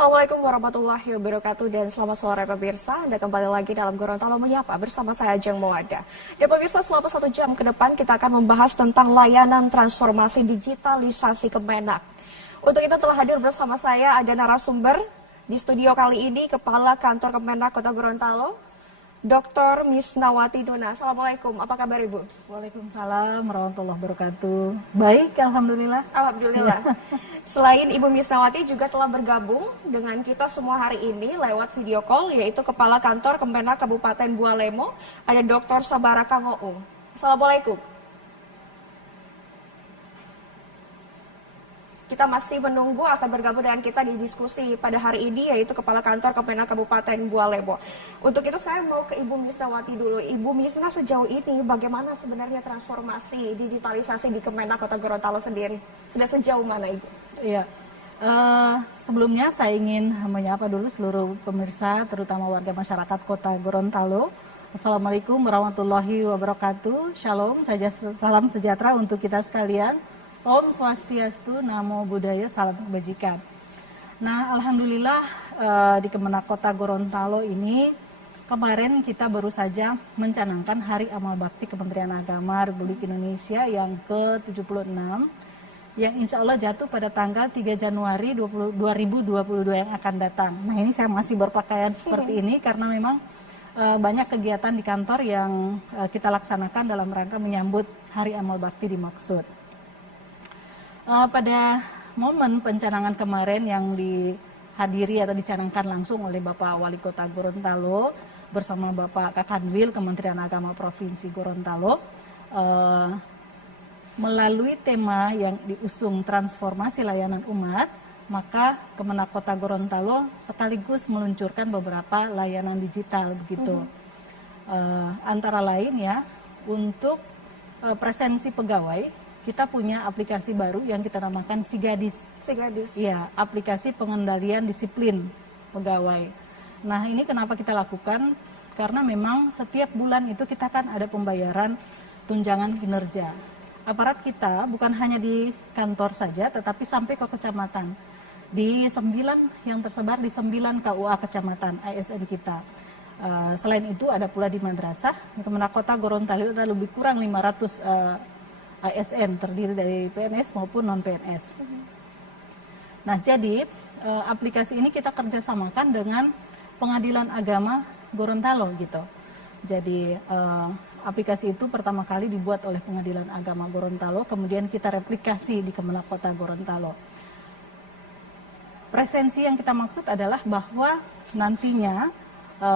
Assalamualaikum warahmatullahi wabarakatuh dan selamat sore pemirsa. Anda kembali lagi dalam Gorontalo Menyapa bersama saya Ajeng Mawada. Dan pemirsa, selama 1 jam ke depan kita akan membahas tentang layanan transformasi digitalisasi Kemenak. Untuk itu telah hadir bersama saya ada narasumber di studio kali ini, Kepala Kantor Kemenak Kota Gorontalo, Dr. Misnawati Dona. Assalamualaikum, apa kabar Ibu? Waalaikumsalam warahmatullahi wabarakatuh. Baik, Alhamdulillah. Alhamdulillah. Selain Ibu Misnawati juga telah bergabung dengan kita semua hari ini lewat video call, yaitu Kepala Kantor Kemenak Kabupaten Bualemo, ada Dr. Sabara Kangoung. Assalamualaikum. Kita masih menunggu akan bergabung dengan kita di diskusi pada hari ini, yaitu Kepala Kantor Kemenak Kabupaten Bualemo. Untuk itu saya mau ke Ibu Misnawati dulu. Ibu Misna, sejauh ini bagaimana sebenarnya transformasi digitalisasi di Kemenak Kota Gorontalo sendiri? Sudah sejauh mana Ibu? Iya, sebelumnya saya ingin menyapa dulu seluruh pemirsa, terutama warga masyarakat Kota Gorontalo. Assalamualaikum warahmatullahi wabarakatuh. Shalom, salam sejahtera untuk kita sekalian. Om Swastiastu, Namo Buddhaya, Salam Kebajikan. Nah, Alhamdulillah di Kemenak Kota Gorontalo ini kemarin kita baru saja mencanangkan Hari Amal Bakti Kementerian Agama Republik Indonesia yang ke-76 yang insya Allah jatuh pada tanggal 3 Januari 2022 yang akan datang. Nah, ini saya masih berpakaian seperti ini karena memang banyak kegiatan di kantor yang kita laksanakan dalam rangka menyambut Hari Amal Bakti dimaksud. Pada momen pencanangan kemarin yang dihadiri atau dicanangkan langsung oleh Bapak Wali Kota Gorontalo bersama Bapak Kakanwil Kementerian Agama Provinsi Gorontalo, melalui tema yang diusung transformasi layanan umat, maka Kemenak Kota Gorontalo sekaligus meluncurkan beberapa layanan digital begitu. Antara lain ya, untuk presensi pegawai, kita punya aplikasi baru yang kita namakan Sigadis. Sigadis. Iya, aplikasi pengendalian disiplin pegawai. Nah, ini kenapa kita lakukan? Karena memang setiap bulan itu kita kan ada pembayaran tunjangan kinerja. Aparat kita bukan hanya di kantor saja, tetapi sampai ke kecamatan. Di 9 yang tersebar di 9 KUA kecamatan ASN kita. Selain itu ada pula di madrasah. Kemenak Kota Gorontalo ada lebih kurang 500 ASN terdiri dari PNS maupun non-PNS. Nah, jadi aplikasi ini kita kerjasamakan dengan Pengadilan Agama Gorontalo gitu. Jadi aplikasi itu pertama kali dibuat oleh Pengadilan Agama Gorontalo, kemudian kita replikasi di Kemenak Kota Gorontalo. Presensi yang kita maksud adalah bahwa nantinya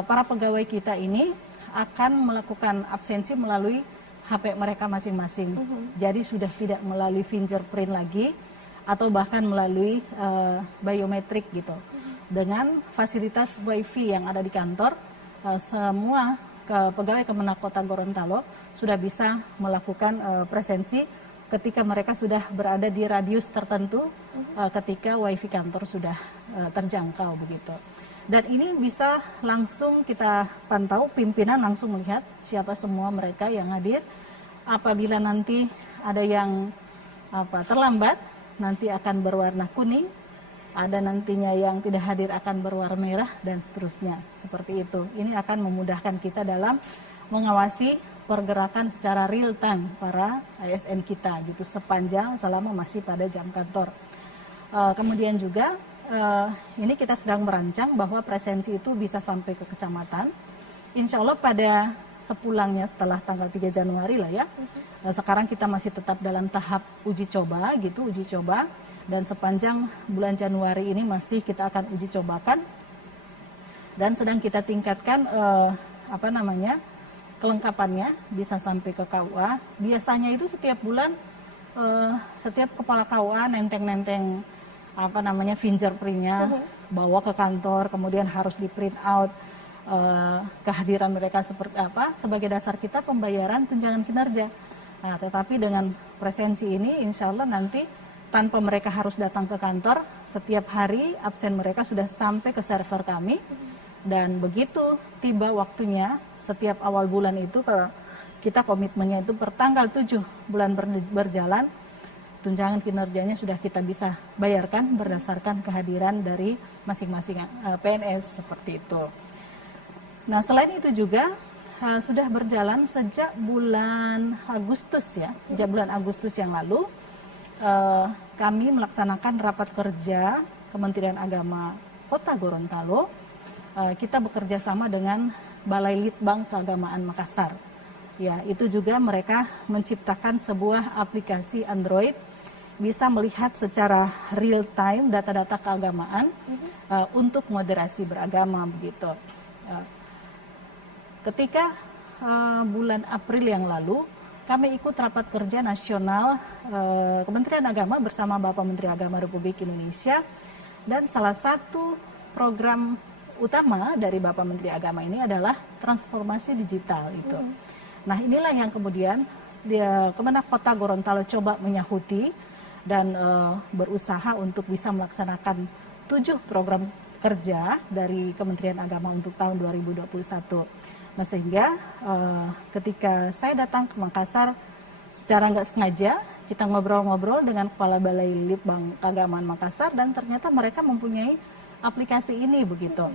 para pegawai kita ini akan melakukan absensi melalui HP mereka masing-masing. Jadi sudah tidak melalui fingerprint lagi atau bahkan melalui biometrik gitu. Dengan fasilitas WiFi yang ada di kantor, semua pegawai Kemenak Kota Gorontalo sudah bisa melakukan presensi ketika mereka sudah berada di radius tertentu, ketika WiFi kantor sudah terjangkau begitu. Dan ini bisa langsung kita pantau, pimpinan langsung melihat siapa semua mereka yang hadir. Apabila nanti ada yang terlambat, nanti akan berwarna kuning. Ada nantinya yang tidak hadir akan berwarna merah dan seterusnya. Seperti itu. Ini akan memudahkan kita dalam mengawasi pergerakan secara real time para ASN kita gitu sepanjang selama masih pada jam kantor. Kemudian juga ini kita sedang merancang bahwa presensi itu bisa sampai ke kecamatan. Insya Allah pada sepulangnya setelah tanggal 3 Januari lah ya. Sekarang kita masih tetap dalam tahap uji coba gitu, uji coba. Dan sepanjang bulan Januari ini masih kita akan uji cobakan. Dan sedang kita tingkatkan kelengkapannya bisa sampai ke KUA. Biasanya itu setiap bulan setiap kepala KUA nenteng-nenteng fingerprintnya, bawa ke kantor, kemudian harus di print out kehadiran mereka seperti apa sebagai dasar kita pembayaran tunjangan kinerja. Nah, tetapi dengan presensi ini insya Allah nanti tanpa mereka harus datang ke kantor, setiap hari absen mereka sudah sampai ke server kami. Dan begitu tiba waktunya, setiap awal bulan itu kita komitmennya itu per tanggal 7 bulan berjalan, tunjangan kinerjanya sudah kita bisa bayarkan berdasarkan kehadiran dari masing-masing PNS seperti itu. Nah, selain itu juga sudah berjalan sejak bulan Agustus ya, sejak bulan Agustus yang lalu kami melaksanakan rapat kerja Kementerian Agama Kota Gorontalo. Kita bekerja sama dengan Balai Litbang Keagamaan Makassar. Ya, itu juga mereka menciptakan sebuah aplikasi Android bisa melihat secara real time data-data keagamaan untuk moderasi beragama begitu. Ketika bulan April yang lalu kami ikut rapat kerja nasional Kementerian Agama bersama Bapak Menteri Agama Republik Indonesia, dan salah satu program utama dari Bapak Menteri Agama ini adalah transformasi digital itu. Nah, inilah yang kemudian Kemenak Kota Gorontalo coba menyahuti dan berusaha untuk bisa melaksanakan 7 program kerja dari Kementerian Agama untuk tahun 2021. Nah, sehingga ketika saya datang ke Makassar secara nggak sengaja kita ngobrol-ngobrol dengan Kepala Balai Litbang Keagamaan Makassar, dan ternyata mereka mempunyai aplikasi ini begitu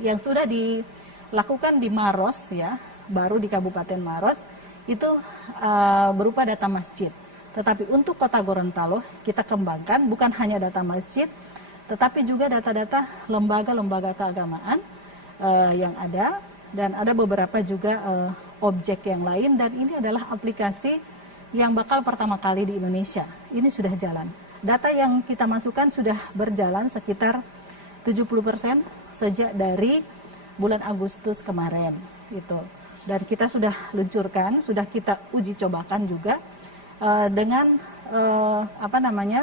yang sudah dilakukan di Maros ya, baru di Kabupaten Maros itu berupa data masjid. Tetapi untuk Kota Gorontalo kita kembangkan bukan hanya data masjid, tetapi juga data-data lembaga-lembaga keagamaan yang ada, dan ada beberapa juga objek yang lain, dan ini adalah aplikasi yang bakal pertama kali di Indonesia. Ini sudah jalan. Data yang kita masukkan sudah berjalan sekitar 70% sejak dari bulan Agustus kemarin gitu. Dan kita sudah luncurkan, sudah kita uji cobakan juga dengan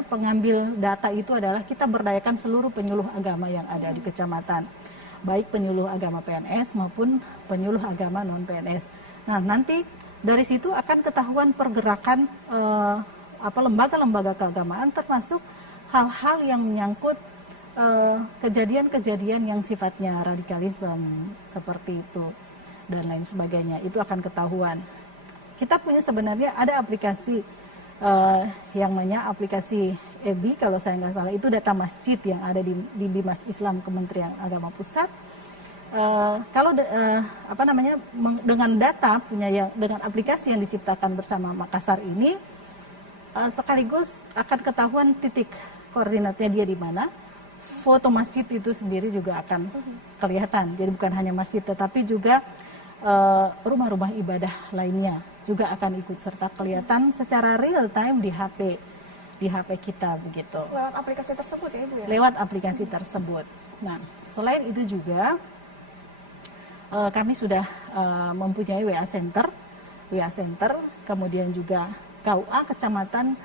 pengambil data itu adalah kita berdayakan seluruh penyuluh agama yang ada di kecamatan, baik penyuluh agama PNS maupun penyuluh agama non PNS. Nah, nanti dari situ akan ketahuan pergerakan lembaga-lembaga keagamaan, termasuk hal-hal yang menyangkut kejadian-kejadian yang sifatnya radikalisme seperti itu dan lain sebagainya, itu akan ketahuan. Kita punya sebenarnya ada aplikasi yang namanya aplikasi EBI, kalau saya nggak salah itu data masjid yang ada di Bimas Islam Kementerian Agama Pusat. Dengan data dengan aplikasi yang diciptakan bersama Makassar ini, sekaligus akan ketahuan titik koordinatnya dia di mana. Foto masjid itu sendiri juga akan kelihatan. Jadi bukan hanya masjid, tetapi juga rumah-rumah ibadah lainnya juga akan ikut serta kelihatan secara real time di HP kita begitu. Lewat aplikasi tersebut ya Ibu ya? Lewat aplikasi tersebut. Nah, selain itu juga kami sudah mempunyai WA Center, kemudian juga KUA kecamatan,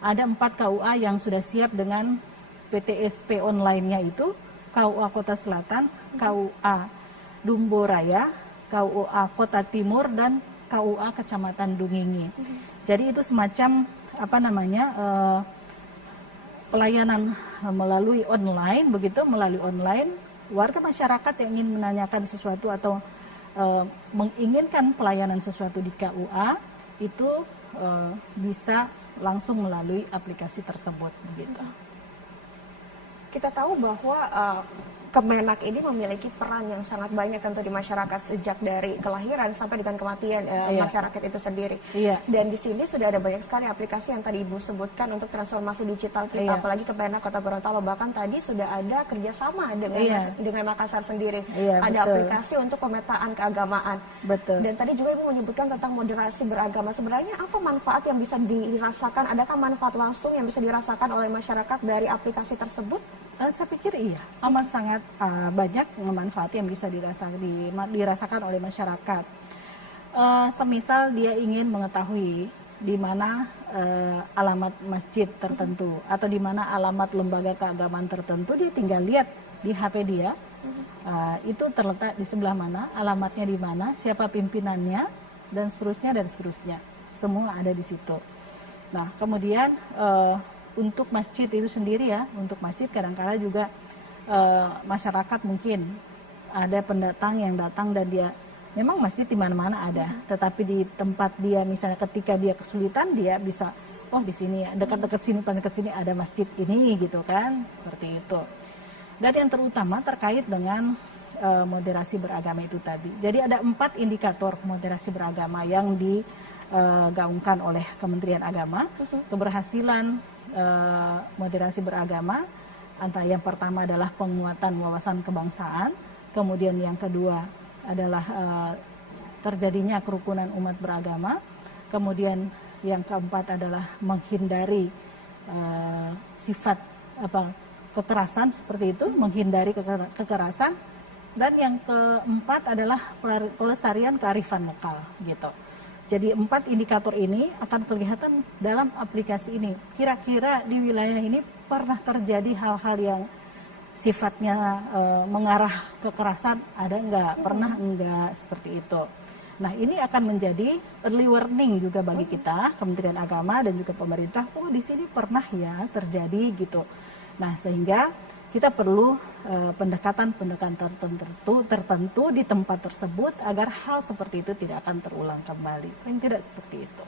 ada 4 KUA yang sudah siap dengan PTSP online-nya itu, KUA Kota Selatan, KUA Dumboraya, KUA Kota Timur, dan KUA Kecamatan Dungingi. Jadi itu semacam pelayanan melalui online begitu, melalui online warga masyarakat yang ingin menanyakan sesuatu atau menginginkan pelayanan sesuatu di KUA itu bisa langsung melalui aplikasi tersebut begitu. Kita tahu bahwa Kemenak ini memiliki peran yang sangat banyak tentu di masyarakat sejak dari kelahiran sampai dengan kematian masyarakat itu sendiri. Dan di sini sudah ada banyak sekali aplikasi yang tadi Ibu sebutkan untuk transformasi digital kita, apalagi Kemenak Kota Gorontalo, bahkan tadi sudah ada kerjasama dengan Makassar sendiri. Ada aplikasi untuk pemetaan keagamaan. Betul. Dan tadi juga Ibu menyebutkan tentang moderasi beragama. Sebenarnya apa manfaat yang bisa dirasakan? Adakah manfaat langsung yang bisa dirasakan oleh masyarakat dari aplikasi tersebut? Saya pikir iya, amat sangat banyak manfaat yang bisa dirasakan oleh masyarakat. Semisal dia ingin mengetahui di mana alamat masjid tertentu atau di mana alamat lembaga keagamaan tertentu, dia tinggal lihat di HP dia, itu terletak di sebelah mana, alamatnya di mana, siapa pimpinannya, dan seterusnya dan seterusnya. Semua ada di situ. Nah, kemudian untuk masjid itu sendiri ya, untuk masjid kadang-kala juga masyarakat mungkin ada pendatang yang datang dan dia memang masjid di mana-mana ada, tetapi di tempat dia misalnya ketika dia kesulitan dia bisa oh di sini ya, dekat-dekat sini, paling dekat sini ada masjid ini gitu kan, seperti itu. Dan yang terutama terkait dengan moderasi beragama itu tadi. Jadi ada 4 indikator moderasi beragama yang digaungkan oleh Kementerian Agama. Keberhasilan moderasi beragama, antara yang pertama adalah penguatan wawasan kebangsaan, kemudian yang kedua adalah terjadinya kerukunan umat beragama, kemudian yang keempat adalah menghindari sifat kekerasan seperti itu, menghindari kekerasan. Dan yang keempat adalah pelestarian kearifan lokal gitu. Jadi 4 indikator ini akan kelihatan dalam aplikasi ini. Kira-kira di wilayah ini pernah terjadi hal-hal yang sifatnya mengarah kekerasan, ada enggak? Pernah enggak? Seperti itu. Nah ini akan menjadi early warning juga bagi kita, Kementerian Agama dan juga pemerintah, oh di sini pernah ya terjadi gitu. Nah sehingga kita perlu pendekatan-pendekatan tertentu di tempat tersebut agar hal seperti itu tidak akan terulang kembali. Paling tidak seperti itu.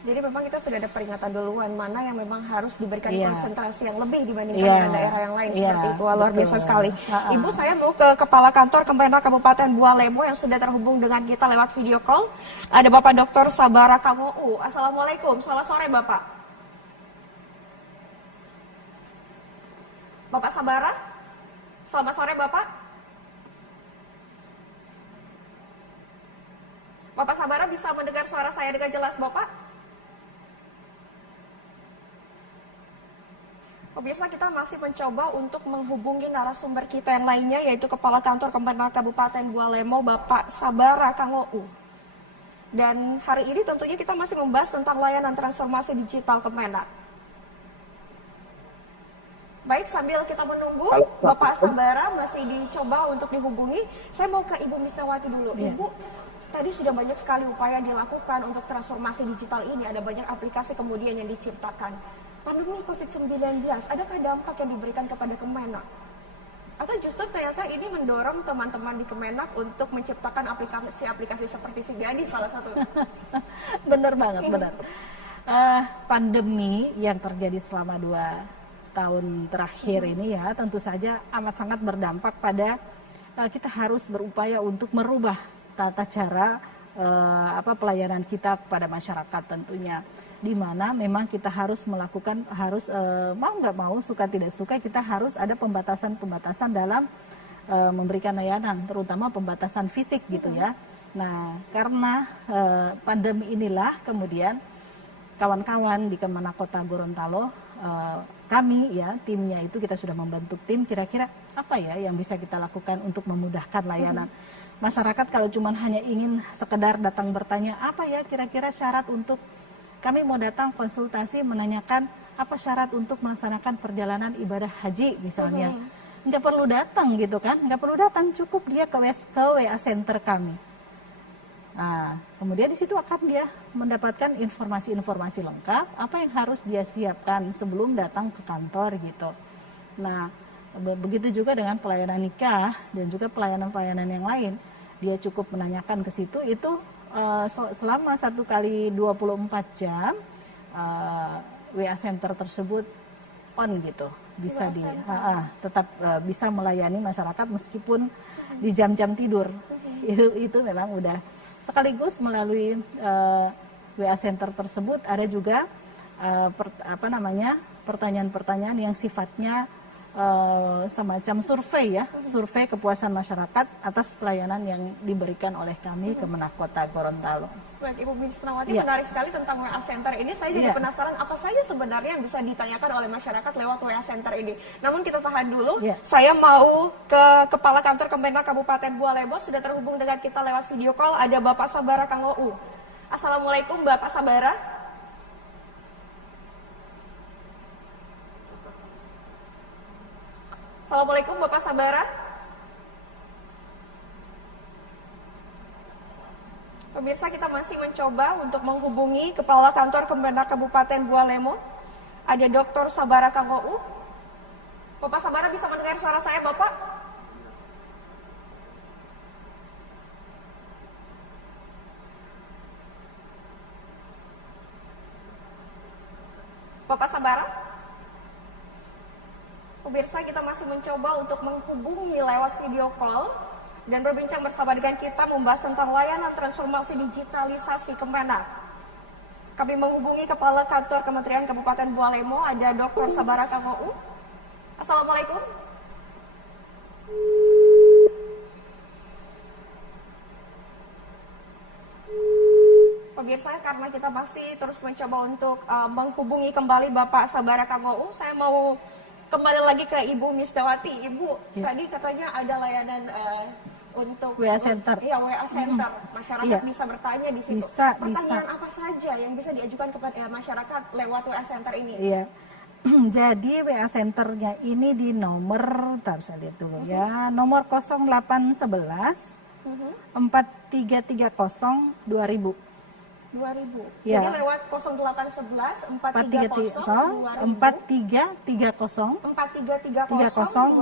Jadi memang kita sudah ada peringatan duluan mana yang memang harus diberikan Iya. konsentrasi yang lebih dibandingkan Iya. dengan daerah yang lain Iya, seperti itu. Wah, luar biasa betul. sekali. Ibu, saya mau ke Kepala Kantor Kementerian Kabupaten Bualemo yang sudah terhubung dengan kita lewat video call. Ada Bapak Dr. Sabara Kamou. Assalamualaikum. Selamat sore, Bapak. Bapak Sabara? Selamat sore, Bapak. Bapak Sabara bisa mendengar suara saya dengan jelas, Bapak? Pemirsa, kita masih mencoba untuk menghubungi narasumber kita yang lainnya, yaitu Kepala Kantor Kementerian Kabupaten Bualemo, Bapak Sabara Kamou. Dan hari ini tentunya kita masih membahas tentang layanan transformasi digital Kemenak. Baik, sambil kita menunggu Bapak Sabara masih dicoba untuk dihubungi, saya mau ke Ibu Misnawati dulu. Iya. Ibu, tadi sudah banyak sekali upaya dilakukan untuk transformasi digital ini, ada banyak aplikasi kemudian yang diciptakan. Pandemi COVID-19, adakah dampak yang diberikan kepada Kemenak? Atau justru ternyata ini mendorong teman-teman di Kemenak untuk menciptakan aplikasi-aplikasi seperti Sigadi salah satu? Benar banget, benar. Pandemi yang terjadi selama 2 tahun terakhir ini ya tentu saja amat sangat berdampak pada kita harus berupaya untuk merubah tata cara pelayanan kita kepada masyarakat tentunya, di mana memang kita harus melakukan mau nggak mau, suka tidak suka, kita harus ada pembatasan-pembatasan dalam memberikan layanan, terutama pembatasan fisik gitu ya. Nah karena pandemi inilah kemudian kawan-kawan di Kemenak Kota Gorontalo, kami ya timnya itu kita sudah membentuk tim, kira-kira apa ya yang bisa kita lakukan untuk memudahkan layanan. Masyarakat kalau cuma hanya ingin sekedar datang bertanya apa ya kira-kira syarat untuk kami mau datang konsultasi menanyakan apa syarat untuk melaksanakan perjalanan ibadah haji misalnya, nggak perlu datang gitu kan, nggak perlu datang, cukup dia ke WA Center kami. Nah, kemudian di situ akan dia mendapatkan informasi-informasi lengkap apa yang harus dia siapkan sebelum datang ke kantor gitu. Nah, begitu juga dengan pelayanan nikah dan juga pelayanan-pelayanan yang lain. Dia cukup menanyakan ke situ, itu selama 1 kali 24 jam WA Center tersebut on gitu. Bisa tetap bisa melayani masyarakat meskipun di jam-jam tidur. Itu memang udah sekaligus melalui WA Center tersebut ada juga pertanyaan-pertanyaan yang sifatnya semacam survei ya, survei kepuasan masyarakat atas pelayanan yang diberikan oleh kami Kemenak Kota Gorontalo. Baik, Ibu Misnawati, Ya. menarik sekali tentang WA Center ini. Saya jadi Ya. penasaran apa saja sebenarnya yang bisa ditanyakan oleh masyarakat lewat WA Center ini. Namun kita tahan dulu. Ya. Saya mau ke Kepala Kantor Kemenak Kabupaten Bualemo, sudah terhubung dengan kita lewat video call. Ada Bapak Sabara Kamou. Assalamualaikum Bapak Sabara. Assalamualaikum Bapak Sabara. Pemirsa, kita masih mencoba untuk menghubungi Kepala Kantor Kemenak Kabupaten Bualemo. Ada Dr. Sabara Kamou. Bapak Sabara bisa mendengar suara saya, Bapak? Sabara? Pemirsa, kita masih mencoba untuk menghubungi lewat video call dan berbincang bersama dengan kita membahas tentang layanan transformasi digitalisasi Kemenak. Kami menghubungi Kepala Kantor Kementerian Kabupaten Bualemo, ada Dr. Sabara KMU. Assalamualaikum. Pemirsa, karena kita masih terus mencoba untuk menghubungi kembali Bapak Sabara KMU, saya mau kembali lagi ke Ibu Misdawati. Ibu, tadi katanya ada layanan untuk WA Center. Iya, WA Center. Masyarakat bisa bertanya di situ. Pertanyaan apa saja yang bisa diajukan kepada masyarakat lewat WA Center ini? Iya. Jadi WA Centernya ini di nomor, ntar saya lihat dulu ya, nomor 0811 4330 2000. 2000. Ya. Jadi lewat 0811 430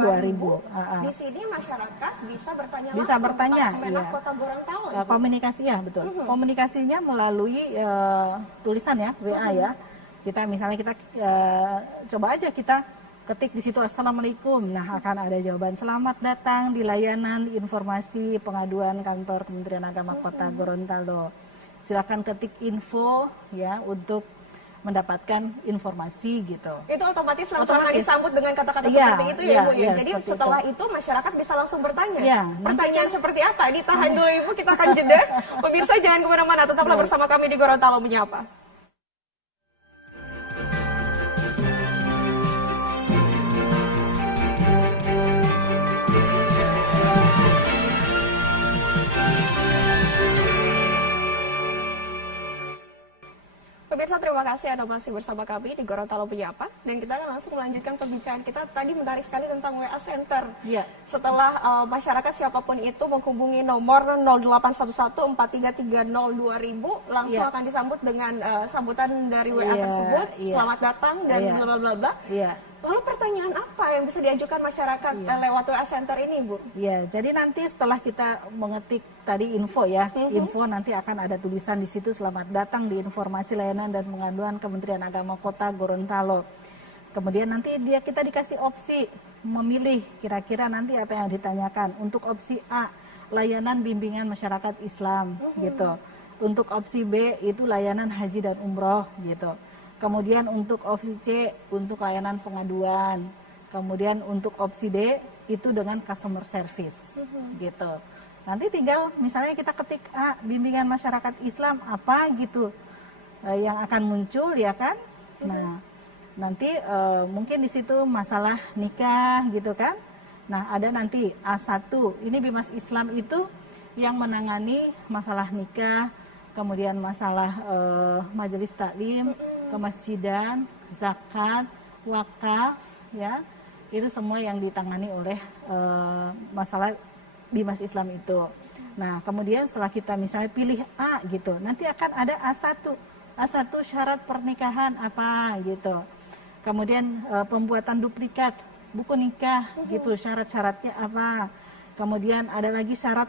2000. Di sini masyarakat bisa bertanya langsung kepada Kemenak Kota Gorontalo. Komunikasi ya, betul. Komunikasinya melalui tulisan ya, WA ya. Kita misalnya coba aja kita ketik di situ Assalamualaikum. Nah, akan ada jawaban selamat datang di layanan informasi pengaduan kantor Kementerian Agama Kota Gorontalo. Silakan ketik info ya untuk mendapatkan informasi gitu. Itu otomatis langsung akan disambut dengan kata-kata seperti itu ya Bu ya. Jadi setelah itu masyarakat bisa langsung bertanya. Ya, pertanyaan seperti apa? Ditahan dulu Ibu, kita akan jeda. Pemirsa jangan kemana-mana, tetaplah bersama kami di Gorontalo Menyapa. Pemirsa, terima kasih Anda masih bersama kami di Gorontalo Menyapa, dan kita akan langsung melanjutkan perbincangan kita. Tadi menarik sekali tentang WA Center. Ya. Setelah masyarakat siapapun itu menghubungi nomor 0811 4330 2000, langsung akan disambut dengan sambutan dari WA tersebut. Selamat datang dan bla bla bla bla. Lalu pertanyaan apa yang bisa diajukan masyarakat lewat WA Center ini, Bu? Ya, jadi nanti setelah kita mengetik tadi info ya, info nanti akan ada tulisan di situ selamat datang di informasi layanan dan pengaduan Kementerian Agama Kota Gorontalo. Kemudian nanti kita dikasih opsi memilih kira-kira nanti apa yang ditanyakan. Untuk opsi A, layanan bimbingan masyarakat Islam gitu. Untuk opsi B itu layanan haji dan umroh gitu. Kemudian untuk opsi C, untuk layanan pengaduan. Kemudian untuk opsi D, itu dengan customer service, gitu. Nanti tinggal misalnya kita ketik bimbingan masyarakat Islam apa gitu, yang akan muncul ya kan. Nah, nanti mungkin di situ masalah nikah gitu kan. Nah, ada nanti A1, ini Bimas Islam itu yang menangani masalah nikah, kemudian masalah majelis taklim, kemasjidan, zakat, wakaf, ya itu semua yang ditangani oleh masalah Bimas Islam itu. Nah, kemudian setelah kita misalnya pilih A gitu, nanti akan ada A1 syarat pernikahan apa gitu. Kemudian pembuatan duplikat buku nikah gitu, syarat-syaratnya apa. Kemudian ada lagi syarat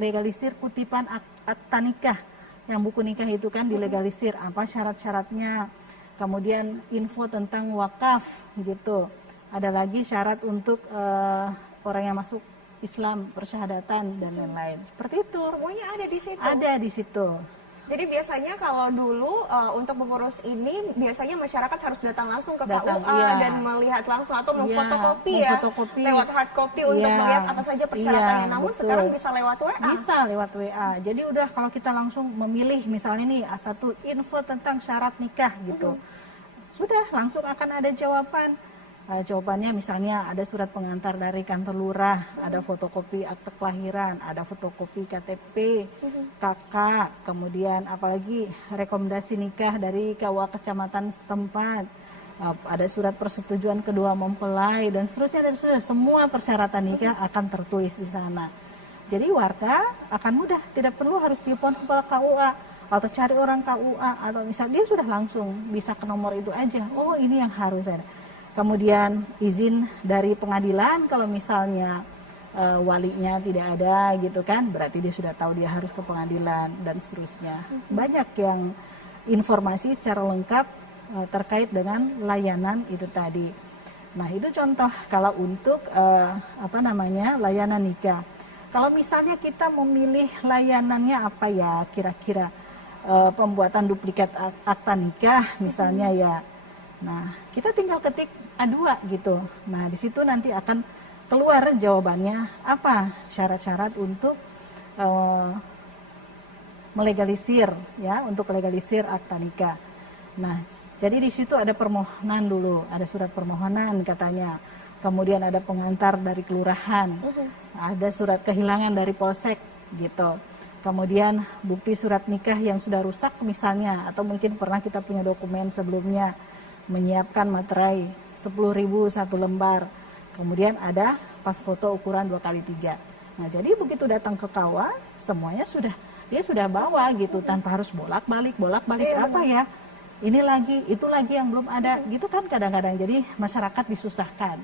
legalisir kutipan akta nikah. Yang buku nikah itu kan dilegalisir, apa syarat-syaratnya. Kemudian info tentang wakaf gitu. Ada lagi syarat untuk orang yang masuk Islam, persyahadatan dan lain-lain. Seperti itu. Semuanya ada di situ. Ada di situ. Jadi biasanya kalau dulu untuk mengurus ini biasanya masyarakat harus datang langsung ke KUA dan melihat langsung atau memfotokopi lewat hard copy untuk melihat apa saja persyaratannya. Namun sekarang bisa lewat WA. Bisa lewat WA. Jadi udah kalau kita langsung memilih misalnya nih A1 info tentang syarat nikah gitu. Sudah langsung akan ada jawaban. Jawabannya misalnya ada surat pengantar dari kantor lurah, ada fotokopi akte kelahiran, ada fotokopi KTP, KK, kemudian apalagi rekomendasi nikah dari KUA kecamatan setempat, ada surat persetujuan kedua mempelai dan seterusnya dan seterusnya. Semua persyaratan nikah akan tertulis di sana. Jadi warga akan mudah, tidak perlu harus telepon kepala KUA atau cari orang KUA atau misalnya dia sudah langsung bisa ke nomor itu aja. Oh, ini yang harus ada. Kemudian izin dari pengadilan kalau misalnya walinya tidak ada gitu kan, berarti dia sudah tahu dia harus ke pengadilan dan seterusnya. Banyak yang informasi secara lengkap terkait dengan layanan itu tadi. Nah, itu contoh kalau untuk layanan nikah. Kalau misalnya kita memilih layanannya apa ya, kira-kira pembuatan duplikat akta nikah misalnya ya. Nah, kita tinggal ketik A2 gitu. Nah, di situ nanti akan keluar jawabannya apa syarat-syarat untuk melegalisir ya, untuk legalisir akta nikah. Nah, jadi di situ ada permohonan dulu, ada surat permohonan katanya. Kemudian ada pengantar dari kelurahan, ada surat kehilangan dari polsek gitu. Kemudian bukti surat nikah yang sudah rusak misalnya, atau mungkin pernah kita punya dokumen sebelumnya, menyiapkan materai 10.000 satu lembar. Kemudian ada pas foto ukuran 2x3. Nah, jadi begitu datang ke KUA, semuanya dia sudah bawa gitu, tanpa harus bolak-balik apa ya. Ini lagi, itu lagi yang belum ada gitu kan kadang-kadang. Jadi masyarakat disusahkan.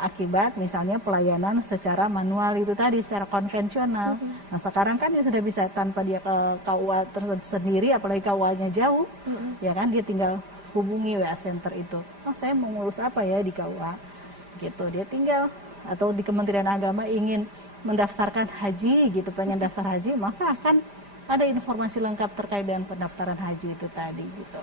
Akibat misalnya pelayanan secara manual itu tadi, secara konvensional. Nah, sekarang kan ya sudah bisa tanpa dia ke KUA tersendiri, apalagi KUA-nya jauh, ya kan, dia tinggal hubungi WA Center itu. Oh, saya mau ngurus apa ya di KUA, gitu. Dia tinggal, atau di Kementerian Agama ingin mendaftarkan haji, gitu, pengen daftar haji, maka akan ada informasi lengkap terkait dengan pendaftaran haji itu tadi, gitu.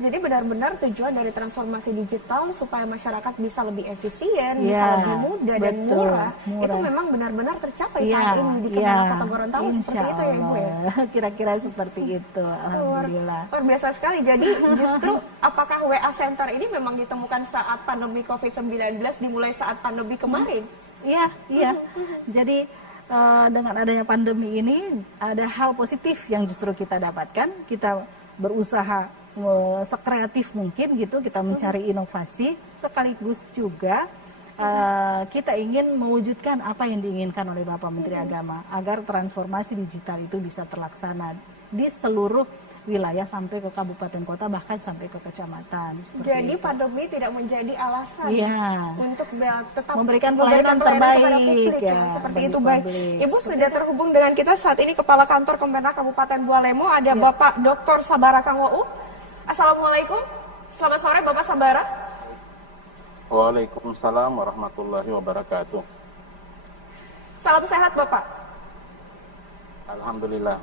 Jadi benar-benar tujuan dari transformasi digital supaya masyarakat bisa lebih efisien, bisa lebih mudah dan murah. Itu memang benar-benar tercapai saat ini di Kemenak Kota Gorontalo, seperti itu ya Ibu ya? Kira-kira seperti itu, alhamdulillah. Luar biasa sekali. Jadi justru apakah WA Center ini memang ditemukan saat pandemi COVID-19, dimulai saat pandemi kemarin? Iya. Jadi dengan adanya pandemi ini ada hal positif yang justru kita dapatkan. Kita berusaha sekreatif mungkin gitu, kita mencari inovasi, sekaligus juga kita ingin mewujudkan apa yang diinginkan oleh Bapak Menteri Agama agar transformasi digital itu bisa terlaksana di seluruh wilayah sampai ke kabupaten kota, bahkan sampai ke kecamatan. Jadi pandemi tidak menjadi alasan untuk tetap memberikan pelayanan terbaik kepada publik, ya. Seperti itu, baik. Ibu sudah terhubung dengan kita saat ini, Kepala Kantor Kemenak Kabupaten Bualemo, ada Bapak Dr. Sabara Kang Wau. Assalamualaikum, selamat sore Bapak Sabara. Waalaikumsalam warahmatullahi wabarakatuh. Salam sehat Bapak. Alhamdulillah.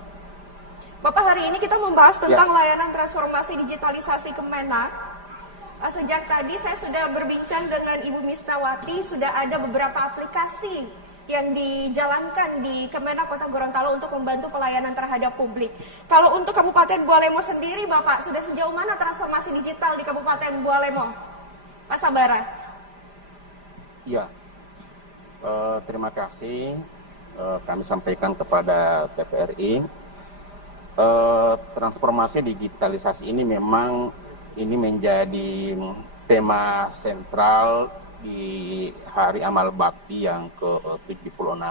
Bapak, hari ini kita membahas tentang layanan transformasi digitalisasi Kemenak. Sejak tadi saya sudah berbincang dengan Ibu Misnawati, sudah ada beberapa aplikasi yang dijalankan di Kemenak Kota Gorontalo untuk membantu pelayanan terhadap publik. Kalau untuk Kabupaten Bualemo sendiri, Bapak, sudah sejauh mana transformasi digital di Kabupaten Bualemo, Pak Sabara? Ya, terima kasih. Kami sampaikan kepada TPRI. Transformasi digitalisasi ini memang menjadi tema sentral di Hari Amal Bakti yang ke-76.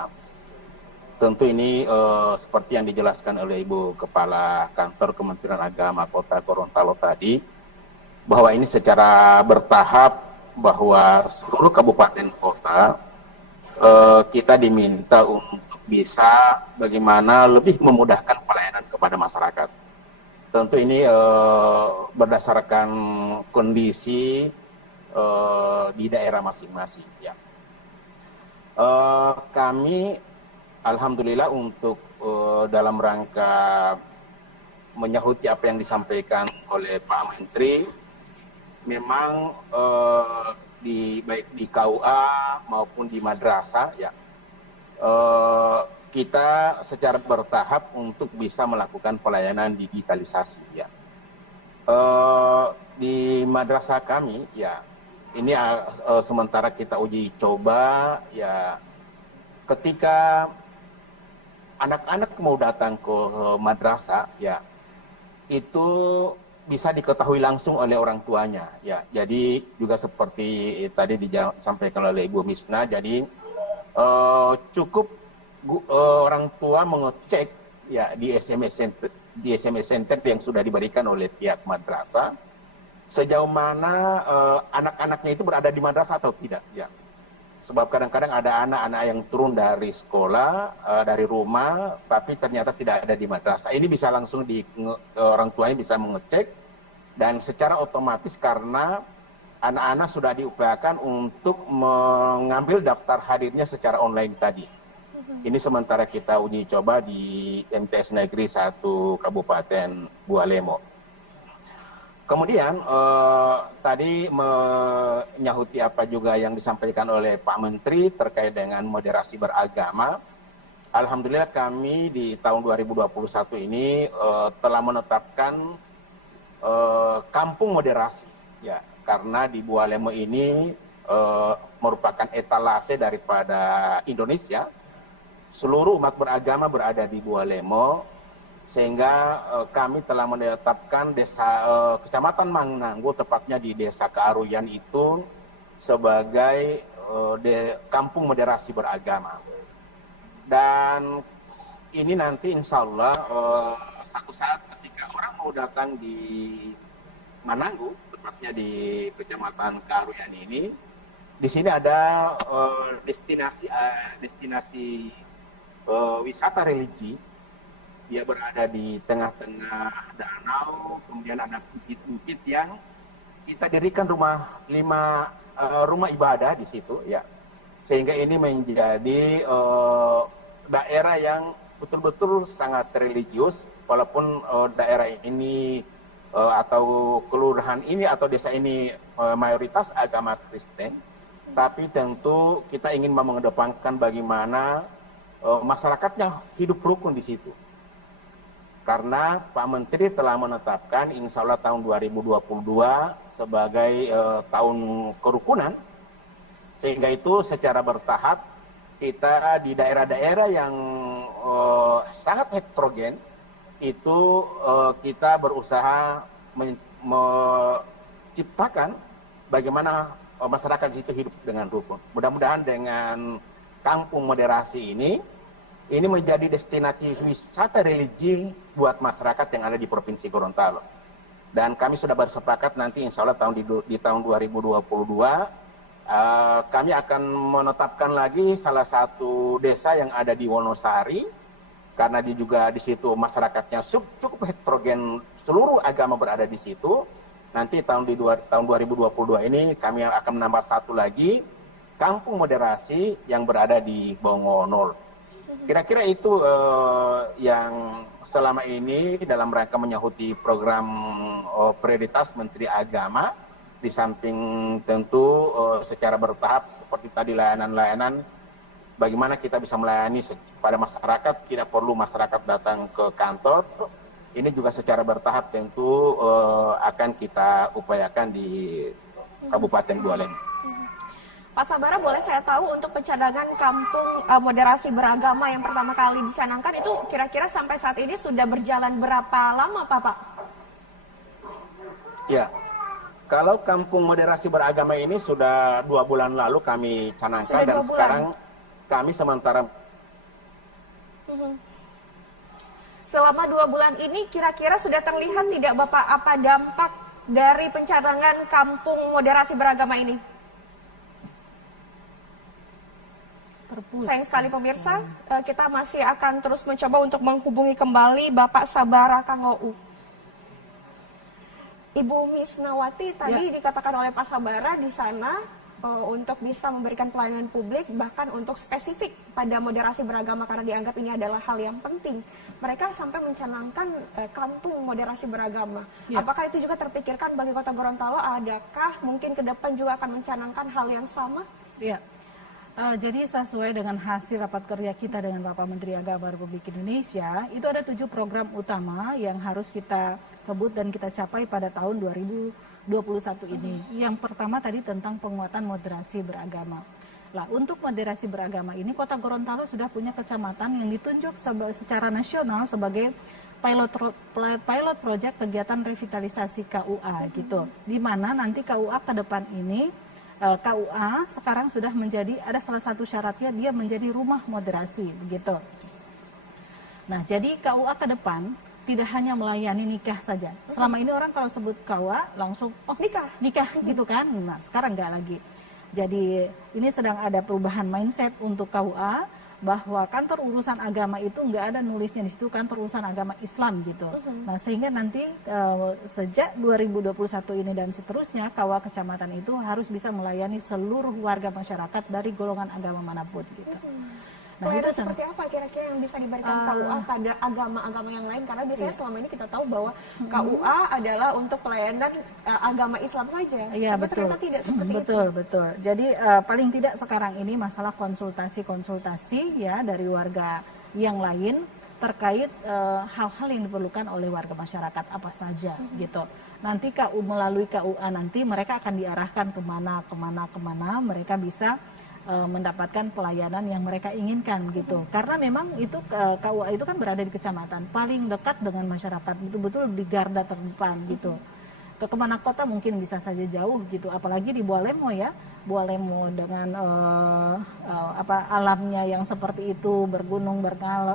Tentu ini seperti yang dijelaskan oleh Ibu Kepala Kantor Kementerian Agama Kota Gorontalo tadi, bahwa ini secara bertahap, bahwa seluruh kabupaten kota kita diminta untuk bisa bagaimana lebih memudahkan pelayanan kepada masyarakat. Tentu ini berdasarkan kondisi di daerah masing-masing. Ya. Kami alhamdulillah untuk dalam rangka menyahuti apa yang disampaikan oleh Pak Menteri, memang baik di KUA maupun di madrasah ya, kita secara bertahap untuk bisa melakukan pelayanan digitalisasi ya. Di madrasah kami ya, ini sementara kita uji coba ya, ketika anak-anak mau datang ke madrasah ya, itu bisa diketahui langsung oleh orang tuanya ya. Jadi juga seperti tadi disampaikan oleh Ibu Misna, jadi cukup orang tua mengecek ya di SMS center yang sudah diberikan oleh pihak madrasah, sejauh mana anak-anaknya itu berada di madrasah atau tidak ya. Sebab kadang-kadang ada anak-anak yang turun dari sekolah, dari rumah, tapi ternyata tidak ada di madrasah. Ini bisa langsung orang tuanya bisa mengecek Dan secara otomatis karena anak-anak sudah diupayakan untuk mengambil daftar hadirnya secara online tadi. Ini sementara kita uji coba di MTS Negeri 1 Kabupaten Bualemo. Kemudian tadi menyahuti apa juga yang disampaikan oleh Pak Menteri terkait dengan moderasi beragama. Alhamdulillah kami di tahun 2021 ini telah menetapkan kampung moderasi, ya, karena di Bualemo ini merupakan etalase daripada Indonesia. Seluruh umat beragama berada di Bualemo, sehingga kami telah menetapkan Kecamatan Mangnanggo, tepatnya di Desa Kearuyan itu sebagai kampung moderasi beragama. Dan ini nanti insya Allah satu saat ketika orang mau datang di Mananggo, tepatnya di Kecamatan Kearuyan ini, di sini ada destinasi wisata religi. Dia berada di tengah-tengah danau, kemudian ada bukit-bukit yang kita dirikan rumah ibadah di situ, ya, sehingga ini menjadi daerah yang betul-betul sangat religius, walaupun daerah ini atau kelurahan ini atau desa ini mayoritas agama Kristen, tapi tentu kita ingin mengedepankan bagaimana masyarakatnya hidup rukun di situ. Karena Pak Menteri telah menetapkan insya Allah tahun 2022 sebagai tahun kerukunan, sehingga itu secara bertahap kita di daerah-daerah yang sangat heterogen itu kita berusaha menciptakan bagaimana masyarakat di situ hidup dengan rukun. Mudah-mudahan dengan kampung moderasi ini menjadi destinasi wisata religi buat masyarakat yang ada di Provinsi Gorontalo. Dan kami sudah bersepakat nanti insya Allah di tahun 2022 kami akan menetapkan lagi salah satu desa yang ada di Wonosari, karena juga di situ masyarakatnya cukup heterogen, seluruh agama berada di situ. Nanti tahun 2022 ini kami akan menambah satu lagi kampung moderasi yang berada di Bongonol. Kira-kira itu yang selama ini dalam rangka menyahuti program prioritas Menteri Agama, di samping tentu secara bertahap seperti tadi layanan-layanan bagaimana kita bisa melayani pada masyarakat, tidak perlu masyarakat datang ke kantor. Ini juga secara bertahap tentu akan kita upayakan di Kabupaten Bualemo. Pak Sabara, boleh saya tahu untuk pencadangan kampung moderasi beragama yang pertama kali dicanangkan itu kira-kira sampai saat ini sudah berjalan berapa lama, Pak? Ya, kalau kampung moderasi beragama ini sudah 2 bulan lalu kami canangkan, dan sekarang kami sementara. Selama 2 bulan ini kira-kira sudah terlihat tidak Bapak apa dampak dari pencadangan kampung moderasi beragama ini? Sayang sekali pemirsa, kita masih akan terus mencoba untuk menghubungi kembali Bapak Sabara Kangou. Ibu Misnawati, tadi dikatakan oleh Pak Sabara di sana untuk bisa memberikan pelayanan publik, bahkan untuk spesifik pada moderasi beragama karena dianggap ini adalah hal yang penting. Mereka sampai mencanangkan kampung moderasi beragama. Ya. Apakah itu juga terpikirkan bagi Kota Gorontalo? Adakah mungkin ke depan juga akan mencanangkan hal yang sama? Ya. Jadi sesuai dengan hasil rapat kerja kita dengan Bapak Menteri Agama Republik Indonesia, itu ada 7 program utama yang harus kita kebut dan kita capai pada tahun 2021 ini. Yang pertama tadi tentang penguatan moderasi beragama. Lah, untuk moderasi beragama ini Kota Gorontalo sudah punya kecamatan yang ditunjuk secara nasional sebagai pilot project kegiatan revitalisasi KUA gitu. Di mana nanti KUA ke depan ini KUA sekarang sudah menjadi, ada salah satu syaratnya dia menjadi rumah moderasi begitu. Nah, jadi KUA ke depan tidak hanya melayani nikah saja. Selama ini orang kalau sebut KUA langsung nikah gitu kan. Nah, sekarang enggak lagi. Jadi ini sedang ada perubahan mindset untuk KUA bahwa kantor urusan agama itu nggak ada nulisnya di situ kantor urusan agama Islam gitu. Nah sehingga nanti sejak 2021 ini dan seterusnya KUA kecamatan itu harus bisa melayani seluruh warga masyarakat dari golongan agama manapun gitu. Nah Pelayanan itu seperti apa kira-kira yang bisa diberikan KUA pada agama-agama yang lain? Karena biasanya selama ini kita tahu bahwa KUA adalah untuk pelayanan agama Islam saja. Iya, Tapi betul. ternyata tidak seperti itu. Betul. Jadi paling tidak sekarang ini masalah konsultasi ya dari warga yang lain terkait hal-hal yang diperlukan oleh warga masyarakat apa saja gitu. Nanti melalui KUA nanti mereka akan diarahkan kemana mereka bisa mendapatkan pelayanan yang mereka inginkan gitu. Karena memang itu KUA itu kan berada di kecamatan, paling dekat dengan masyarakat, betul-betul di garda terdepan gitu. Ke kemana kota mungkin bisa saja jauh gitu, apalagi di Bualemo ya, Bualemo dengan alamnya yang seperti itu, bergunung,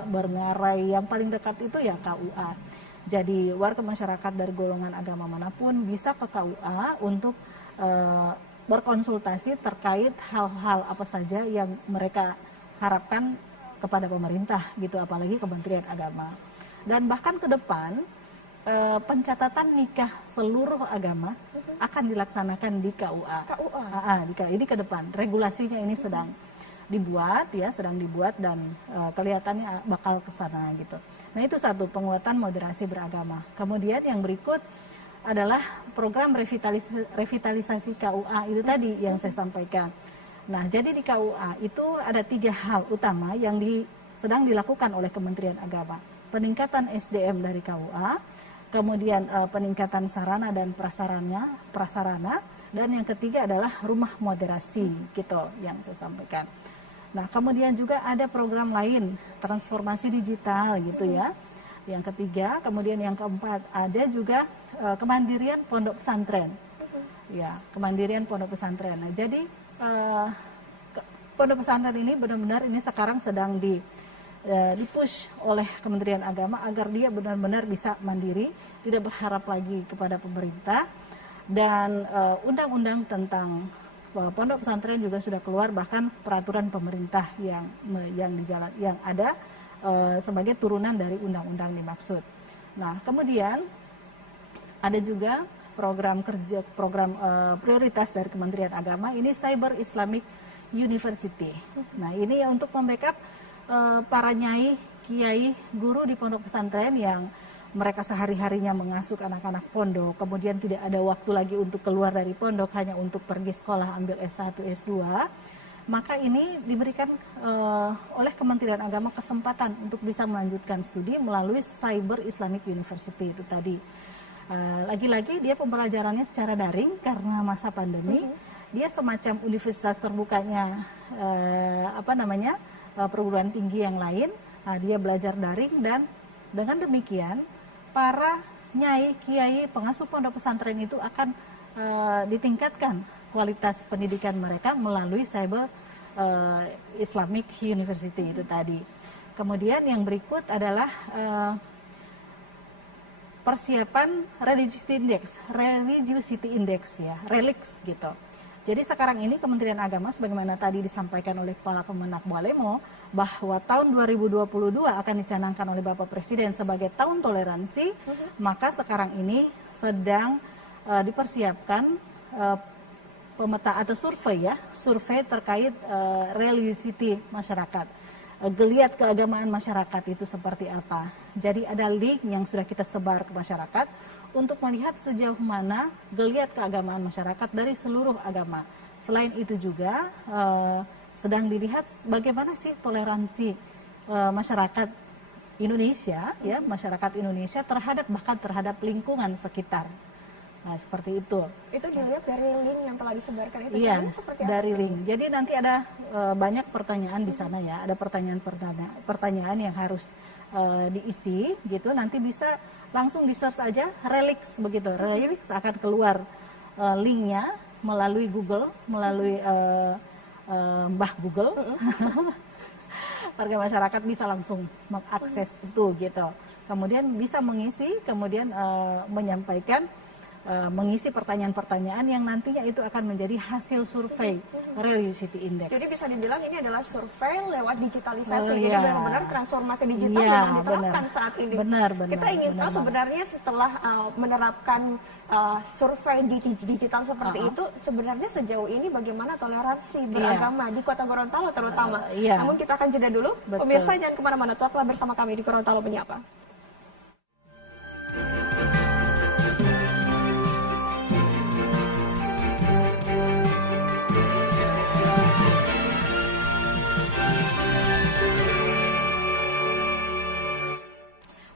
berngarai, yang paling dekat itu ya KUA. Jadi warga masyarakat dari golongan agama manapun bisa ke KUA untuk berkonsultasi terkait hal-hal apa saja yang mereka harapkan kepada pemerintah gitu, apalagi Kementerian Agama. Dan bahkan ke depan pencatatan nikah seluruh agama akan dilaksanakan di KUA. Ini ke depan regulasinya ini sedang dibuat dan kelihatannya bakal ke sana gitu. Nah itu satu, penguatan moderasi beragama. Kemudian yang berikut adalah program revitalisasi KUA itu tadi yang saya sampaikan. Nah, jadi di KUA itu ada 3 hal utama yang sedang dilakukan oleh Kementerian Agama. Peningkatan SDM dari KUA, kemudian peningkatan sarana dan prasarana, dan yang ketiga adalah rumah moderasi gitu yang saya sampaikan. Nah, kemudian juga ada program lain, transformasi digital gitu ya. Yang ketiga, kemudian yang keempat ada juga kemandirian pondok pesantren, ya kemandirian pondok pesantren. Nah jadi pondok pesantren ini benar-benar ini sekarang sedang dipush oleh Kementerian Agama agar dia benar-benar bisa mandiri, tidak berharap lagi kepada pemerintah. Dan undang-undang tentang pondok pesantren juga sudah keluar, bahkan peraturan pemerintah yang ada sebagai turunan dari undang-undang dimaksud. Nah kemudian ada juga program prioritas dari Kementerian Agama, ini Cyber Islamic University. Nah ini ya untuk membackup para nyai, kiai, guru di pondok pesantren yang mereka sehari-harinya mengasuh anak-anak pondok, kemudian tidak ada waktu lagi untuk keluar dari pondok, hanya untuk pergi sekolah ambil S1, S2. Maka ini diberikan oleh Kementerian Agama kesempatan untuk bisa melanjutkan studi melalui Cyber Islamic University itu tadi. Lagi-lagi dia pembelajarannya secara daring karena masa pandemi. Dia semacam universitas terbukanya perguruan tinggi yang lain. Dia belajar daring dan dengan demikian para nyai, kiai, pengasuh pondok pesantren itu akan ditingkatkan kualitas pendidikan mereka melalui Cyber Islamic University itu tadi. Kemudian yang berikut adalah persiapan Religiosity Index ya, RELIX gitu. Jadi sekarang ini Kementerian Agama sebagaimana tadi disampaikan oleh Kepala Kemenak Bualemo bahwa tahun 2022 akan dicanangkan oleh Bapak Presiden sebagai tahun toleransi, maka sekarang ini sedang dipersiapkan pemeta atau survei terkait religiosity masyarakat. Geliat keagamaan masyarakat itu seperti apa. Jadi ada link yang sudah kita sebar ke masyarakat untuk melihat sejauh mana geliat keagamaan masyarakat dari seluruh agama. Selain itu juga sedang dilihat bagaimana sih toleransi masyarakat Indonesia, ya masyarakat Indonesia bahkan terhadap lingkungan sekitar. Nah, seperti itu. Itu dilihat dari link yang telah disebarkan itu. Iya, seperti dari link. Jadi nanti ada banyak pertanyaan di sana ya. Ada pertanyaan yang harus diisi gitu. Nanti bisa langsung di search aja RELIX begitu. RELIX akan keluar linknya melalui Google, melalui Mbah Google. Warga masyarakat bisa langsung mengakses itu gitu. Kemudian bisa mengisi, kemudian menyampaikan mengisi pertanyaan-pertanyaan yang nantinya itu akan menjadi hasil survei Religiosity Index. Jadi bisa dibilang ini adalah survei lewat digitalisasi. Oh, Jadi iya. benar-benar transformasi digital Iya, yang diterapkan benar. saat ini. Benar, Kita ingin tahu sebenarnya setelah menerapkan survei digital seperti itu, sebenarnya sejauh ini bagaimana toleransi beragama di Kota Gorontalo terutama. Iya. Namun kita akan jeda dulu. Betul. Pemirsa jangan kemana-mana, tetaplah bersama kami di Gorontalo Menyapa.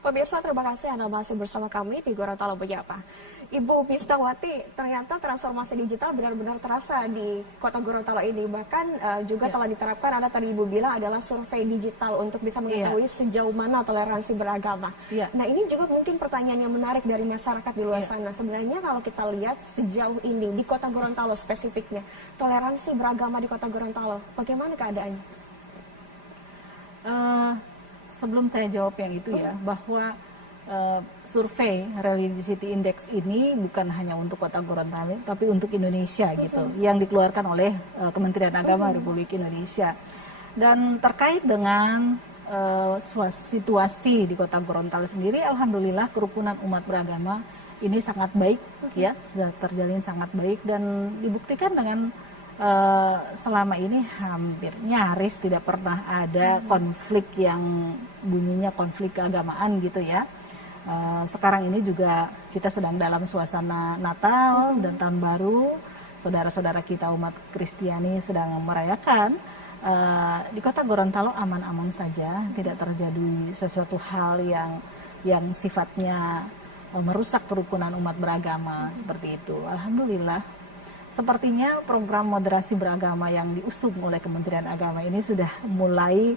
Pemirsa, terima kasih Anda masih bersama kami di Gorontalo Menyapa. Ibu Misdawati, ternyata transformasi digital benar-benar terasa di Kota Gorontalo ini. Bahkan juga telah diterapkan, ada tadi Ibu bilang adalah survei digital untuk bisa mengetahui sejauh mana toleransi beragama. Nah, ini juga mungkin pertanyaan yang menarik dari masyarakat di luar sana. Sebenarnya kalau kita lihat sejauh ini di Kota Gorontalo spesifiknya, toleransi beragama di Kota Gorontalo, bagaimana keadaannya? Sebelum saya jawab yang itu ya, bahwa survei Religiosity Index ini bukan hanya untuk Kota Gorontalo, tapi untuk Indonesia gitu, yang dikeluarkan oleh Kementerian Agama Republik Indonesia. Dan terkait dengan situasi di Kota Gorontalo sendiri, alhamdulillah kerukunan umat beragama ini sangat baik, ya, sudah terjalin sangat baik dan dibuktikan dengan selama ini hampir nyaris tidak pernah ada konflik yang bunyinya konflik keagamaan gitu ya. Sekarang ini juga kita sedang dalam suasana Natal dan Tahun Baru, saudara-saudara kita umat Kristiani sedang merayakan. Di Kota Gorontalo aman-aman saja, tidak terjadi sesuatu hal yang sifatnya merusak kerukunan umat beragama seperti itu. Alhamdulillah. Sepertinya program moderasi beragama yang diusung oleh Kementerian Agama ini sudah mulai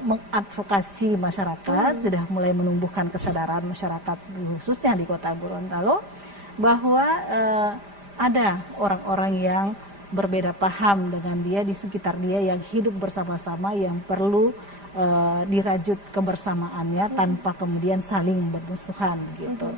mengadvokasi masyarakat, sudah mulai menumbuhkan kesadaran masyarakat khususnya di Kota Gorontalo bahwa ada orang-orang yang berbeda paham dengan dia di sekitar dia yang hidup bersama-sama yang perlu dirajut kebersamaannya tanpa kemudian saling bermusuhan gitu.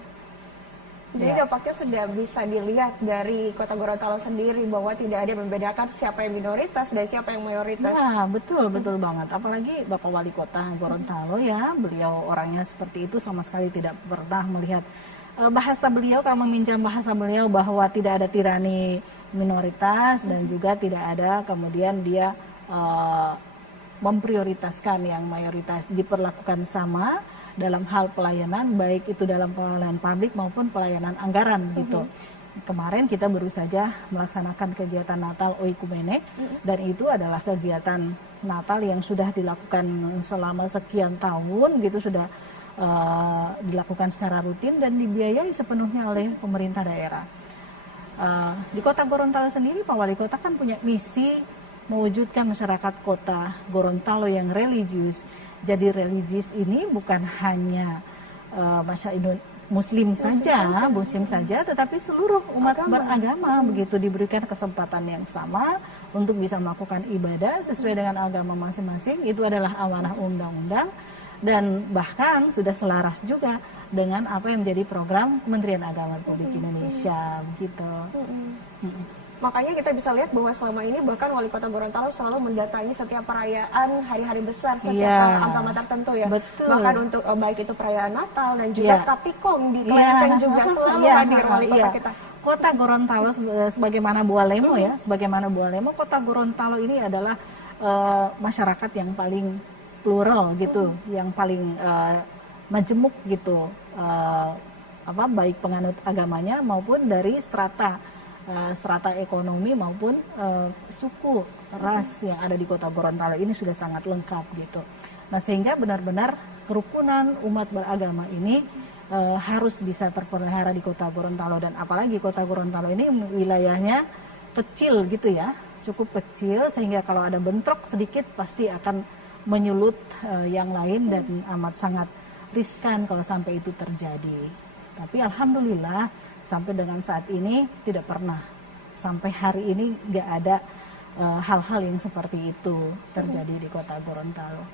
Jadi dampaknya sudah bisa dilihat dari Kota Gorontalo sendiri bahwa tidak ada yang membedakan siapa yang minoritas dan siapa yang mayoritas. Ya, betul banget. Apalagi Bapak Wali Kota Gorontalo ya, beliau orangnya seperti itu, sama sekali tidak pernah melihat bahasa beliau, kalau meminjam bahasa beliau bahwa tidak ada tirani minoritas dan juga tidak ada kemudian dia memprioritaskan yang mayoritas, diperlakukan sama dalam hal pelayanan, baik itu dalam pelayanan publik maupun pelayanan anggaran gitu. Kemarin kita baru saja melaksanakan kegiatan Natal Oikumene dan itu adalah kegiatan Natal yang sudah dilakukan selama sekian tahun gitu, sudah dilakukan secara rutin dan dibiayai sepenuhnya oleh pemerintah daerah. Di Kota Gorontalo sendiri Pak Wali Kota kan punya misi mewujudkan masyarakat Kota Gorontalo yang religius. Jadi religius ini bukan hanya masyarakat Muslim saja, tetapi seluruh umat beragama begitu diberikan kesempatan yang sama untuk bisa melakukan ibadah sesuai dengan agama masing-masing. Itu adalah amanah undang-undang dan bahkan sudah selaras juga dengan apa yang menjadi program Kementerian Agama Republik Indonesia begitu. Makanya kita bisa lihat bahwa selama ini bahkan Wali Kota Gorontalo selalu mendatangi setiap perayaan hari-hari besar setiap agama tertentu ya. Betul. Bahkan untuk baik itu perayaan Natal dan juga Tapikong di Kelenteng juga selalu hadir Wali Kota kita. Kota Gorontalo sebagaimana Bualemo ya, sebagaimana Bualemo, Kota Gorontalo ini adalah masyarakat yang paling plural gitu, yang paling majemuk gitu, baik penganut agamanya maupun dari strata ekonomi maupun suku ras yang ada di Kota Gorontalo ini sudah sangat lengkap gitu. Nah sehingga benar-benar kerukunan umat beragama ini harus bisa terpelihara di Kota Gorontalo dan apalagi Kota Gorontalo ini wilayahnya kecil gitu ya, cukup kecil sehingga kalau ada bentrok sedikit pasti akan menyulut yang lain dan amat sangat riskan kalau sampai itu terjadi. Tapi alhamdulillah sampai dengan saat ini tidak pernah, sampai hari ini nggak ada hal-hal yang seperti itu terjadi di Kota Gorontalo.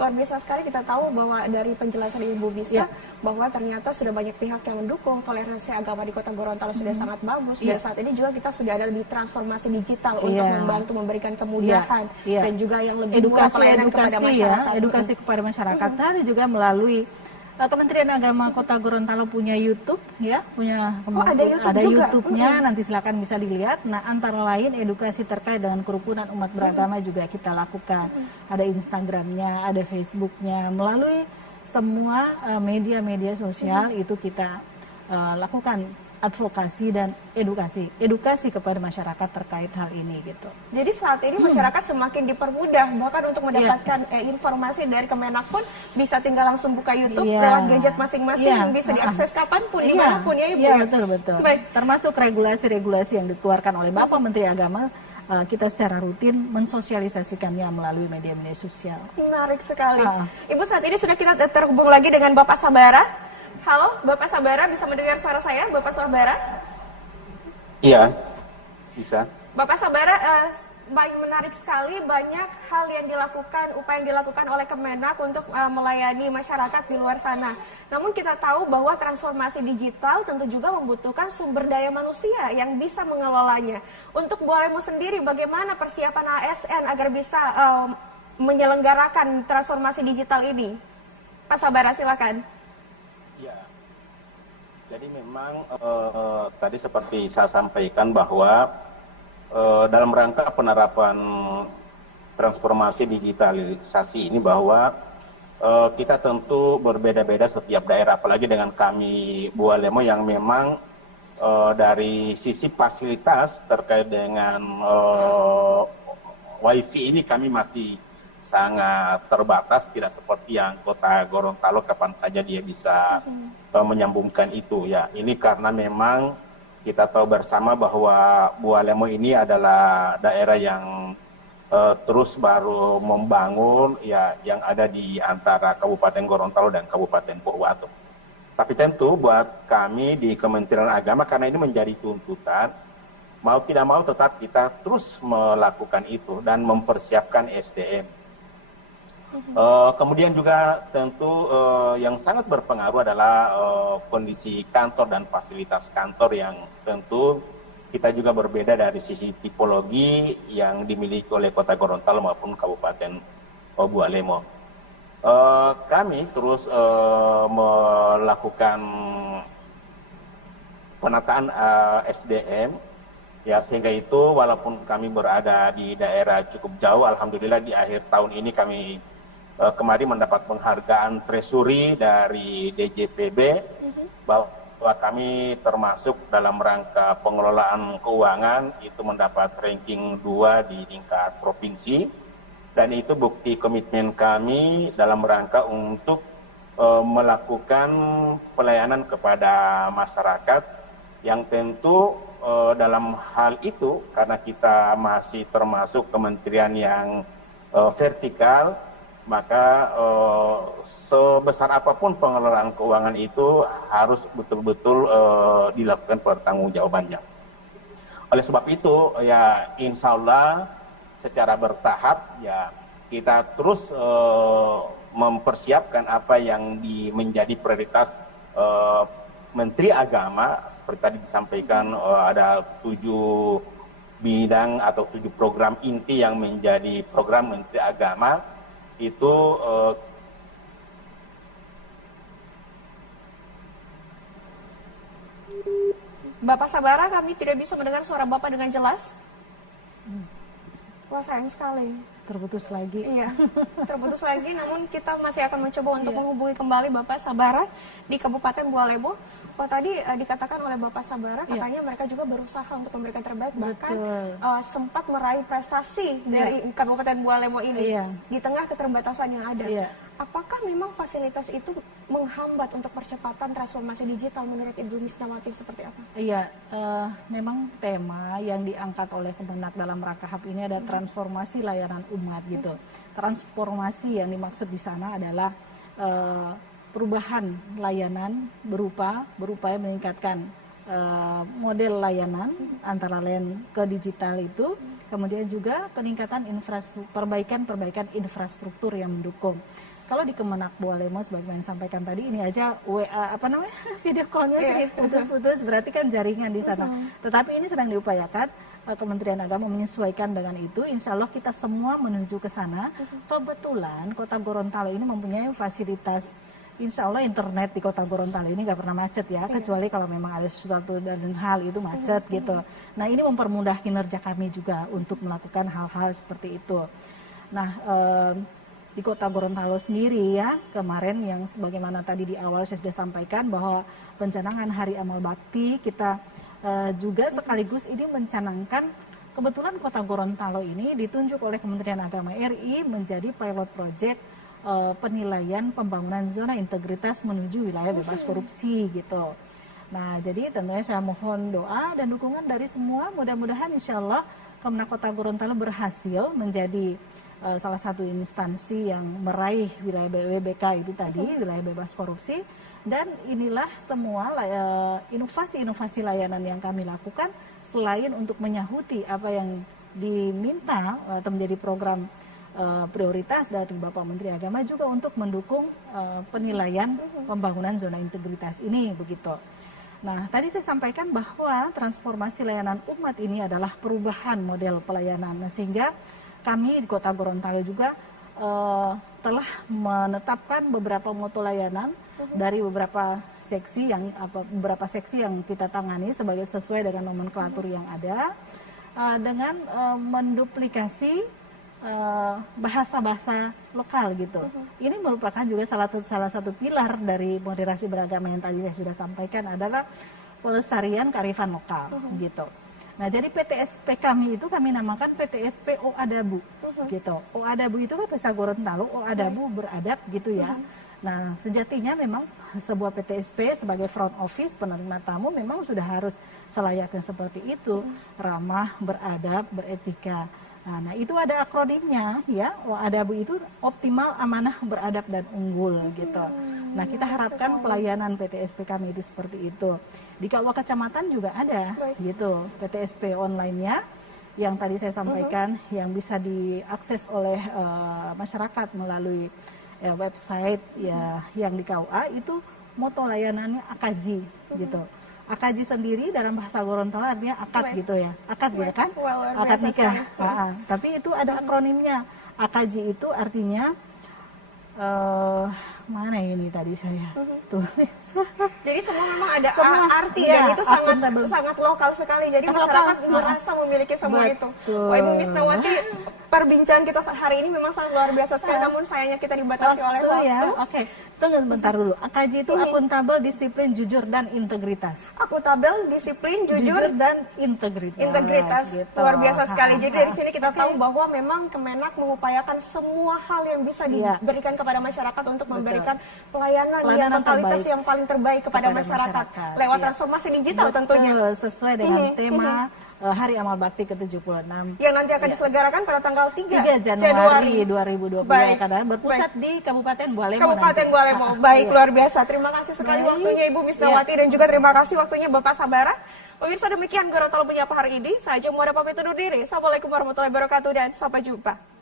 Luar biasa sekali, kita tahu bahwa dari penjelasan Ibu Bisma bahwa ternyata sudah banyak pihak yang mendukung toleransi agama di Kota Gorontalo sudah sangat bagus, dan saat ini juga kita sudah ada di transformasi digital untuk membantu memberikan kemudahan dan juga yang lebih murah pelayanan kepada masyarakat. Edukasi kepada masyarakat tadi juga melalui Kementerian Agama Kota Gorontalo punya YouTube, ya, ada YouTube-nya, nanti silakan bisa dilihat. Nah, antara lain edukasi terkait dengan kerukunan umat beragama juga kita lakukan. Ada Instagram-nya, ada Facebook-nya, melalui semua media-media sosial itu kita lakukan advokasi dan edukasi kepada masyarakat terkait hal ini gitu. Jadi saat ini masyarakat semakin dipermudah, bahkan untuk mendapatkan informasi dari Kemenak pun bisa tinggal langsung buka YouTube lewat gadget masing-masing, bisa diakses kapanpun, dimanapun ya Ibu. Iya, betul. Baik. Termasuk regulasi-regulasi yang dikeluarkan oleh Bapak Menteri Agama, kita secara rutin mensosialisasikannya melalui media-media sosial. Menarik sekali. Ibu, saat ini sudah kita terhubung lagi dengan Bapak Sabara. Halo, Bapak Sabara, bisa mendengar suara saya, Bapak Sabara? Iya, bisa. Bapak Sabara, menarik sekali banyak hal yang dilakukan, upaya yang dilakukan oleh Kemenak untuk melayani masyarakat di luar sana. Namun kita tahu bahwa transformasi digital tentu juga membutuhkan sumber daya manusia yang bisa mengelolanya. Untuk Bu Alemo sendiri, bagaimana persiapan ASN agar bisa menyelenggarakan transformasi digital ini? Pak Sabara, silakan. Ya, jadi memang tadi seperti saya sampaikan bahwa dalam rangka penerapan transformasi digitalisasi ini bahwa kita tentu berbeda-beda setiap daerah, apalagi dengan kami Bu Alemo yang memang dari sisi fasilitas terkait dengan wifi ini kami masih sangat terbatas, tidak seperti yang Kota Gorontalo kapan saja dia bisa menyambungkan itu ya. Ini karena memang kita tahu bersama bahwa Bu Alemo ini adalah daerah yang terus baru membangun ya, yang ada di antara Kabupaten Gorontalo dan Kabupaten Pohuwato. Tapi tentu buat kami di Kementerian Agama, karena ini menjadi tuntutan, mau tidak mau tetap kita terus melakukan itu dan mempersiapkan SDM. Kemudian juga tentu yang sangat berpengaruh adalah kondisi kantor dan fasilitas kantor yang tentu kita juga berbeda dari sisi tipologi yang dimiliki oleh Kota Gorontalo maupun Kabupaten Bu Alemo. Kami terus melakukan penataan SDM ya, sehingga itu walaupun kami berada di daerah cukup jauh, alhamdulillah di akhir tahun ini kami kemarin mendapat penghargaan Treasury dari DJPB bahwa kami termasuk dalam rangka pengelolaan keuangan itu mendapat ranking 2 di tingkat provinsi, dan itu bukti komitmen kami dalam rangka untuk melakukan pelayanan kepada masyarakat yang tentu dalam hal itu karena kita masih termasuk kementerian yang vertikal, maka sebesar apapun pengelolaan keuangan itu harus betul-betul dilakukan pertanggungjawabannya. Oleh sebab itu ya insya Allah secara bertahap ya kita terus mempersiapkan apa yang menjadi prioritas Menteri Agama. Seperti tadi disampaikan ada 7 bidang atau 7 program inti yang menjadi program Menteri Agama. Itu Bapak Sabara, kami tidak bisa mendengar suara Bapak dengan jelas. Wah, sayang sekali. Terputus lagi. Iya, terputus lagi, namun kita masih akan mencoba untuk menghubungi kembali Bapak Sabara di Kabupaten Bu Alemo. Wah, tadi dikatakan oleh Bapak Sabara, katanya mereka juga berusaha untuk memberikan terbaik, bahkan sempat meraih prestasi dari Kabupaten Bu Alemo ini di tengah keterbatasan yang ada. Apakah memang fasilitas itu menghambat untuk percepatan transformasi digital menurut Ibu Misnawati seperti apa? Iya, memang tema yang diangkat oleh Kemenak dalam rangka HAP ini ada transformasi layanan umat gitu. Transformasi yang dimaksud di sana adalah perubahan layanan berupaya meningkatkan model layanan antara lain ke digital itu kemudian juga peningkatan perbaikan infrastruktur yang mendukung. Kalau di Kemenak Bualemo sebagaimana sampaikan tadi, ini aja WA video call-nya sering putus-putus, berarti kan jaringan di sana. Tetapi ini sedang diupayakan, Kementerian Agama menyesuaikan dengan itu. Insya Allah kita semua menuju ke sana. Kebetulan Kota Gorontalo ini mempunyai fasilitas, insya Allah internet di Kota Gorontalo ini nggak pernah macet ya, kecuali kalau memang ada sesuatu dan hal itu macet gitu. Nah ini mempermudah kinerja kami juga untuk melakukan hal-hal seperti itu. Nah di Kota Gorontalo sendiri ya, kemarin yang sebagaimana tadi di awal saya sudah sampaikan bahwa pencanangan Hari Amal Bakti kita juga sekaligus ini mencanangkan, kebetulan Kota Gorontalo ini ditunjuk oleh Kementerian Agama RI menjadi pilot project penilaian pembangunan zona integritas menuju wilayah bebas korupsi gitu. Nah jadi tentunya saya mohon doa dan dukungan dari semua, mudah-mudahan insya Allah Kemenak Kota Gorontalo berhasil menjadi salah satu instansi yang meraih wilayah WBK itu tadi, wilayah bebas korupsi. Dan inilah semua inovasi-inovasi layanan yang kami lakukan selain untuk menyahuti apa yang diminta atau menjadi program prioritas dari Bapak Menteri Agama, juga untuk mendukung penilaian pembangunan zona integritas ini begitu. Nah, tadi saya sampaikan bahwa transformasi layanan umat ini adalah perubahan model pelayanan, sehingga kami di Kota Gorontalo juga telah menetapkan beberapa moto layanan dari beberapa seksi yang kita tangani sesuai dengan nomenklatur yang ada, dengan menduplikasi bahasa-bahasa lokal gitu. Ini merupakan juga salah satu pilar dari moderasi beragama yang tadi saya sudah sampaikan, adalah pelestarian kearifan lokal gitu. Nah, jadi PTSP kami itu kami namakan PTSP Oadabu gitu. Oadabu itu kan bahasa Gorontalo, Oadabu beradab gitu ya. Nah, sejatinya memang sebuah PTSP sebagai front office penerima tamu memang sudah harus selayaknya seperti itu, ramah, beradab, beretika. Nah, itu ada akronimnya ya. Oadabu itu optimal, amanah, beradab dan unggul gitu. Nah, kita harapkan pelayanan PTSP kami itu seperti itu. Di KUA Kecamatan juga ada gitu, PTSP online-nya yang tadi saya sampaikan, yang bisa diakses oleh masyarakat melalui website ya yang di KUA. Itu moto layanannya AKAJI gitu. AKAJI sendiri dalam bahasa Gorontalo artinya akad gitu ya, akad ya kan, akad nikah. Tapi itu ada akronimnya. AKAJI itu artinya mana ini tadi saya tulis. Jadi semua memang ada arti ya, dan itu sangat lokal sekali. Jadi masyarakat merasa memiliki semua itu. Wah, Ibu Misnawati, perbincangan kita hari ini memang sangat luar biasa sekali. Namun sayangnya kita dibatasi oleh waktu. Ya. Oke. Tunggu sebentar dulu. AKAJI itu akuntabel, disiplin, jujur, dan integritas. Akuntabel, disiplin, jujur, dan integritas. Integritas, gitu. Luar biasa sekali. Jadi dari sini kita tahu bahwa memang Kemenak mengupayakan semua hal yang bisa diberikan kepada masyarakat untuk memberikan pelayanan yang totalitas yang paling terbaik kepada masyarakat. Lewat transformasi digital tentunya. Sesuai dengan tema Hari Amal Bakti ke-76. Yang nanti akan diselenggarakan pada tanggal 3 Januari 2020. Kadang berpusat di Kabupaten Bualemo. Kabupaten Bualemo. Baik, luar biasa. Terima kasih sekali waktunya Ibu Misnawati dan juga terima kasih waktunya Bapak Sabara. Pemirsa, demikian Gorontalo Menyapa hari ini. Saya Jeng Muada pamit undur diri. Assalamualaikum warahmatullahi wabarakatuh dan sampai jumpa.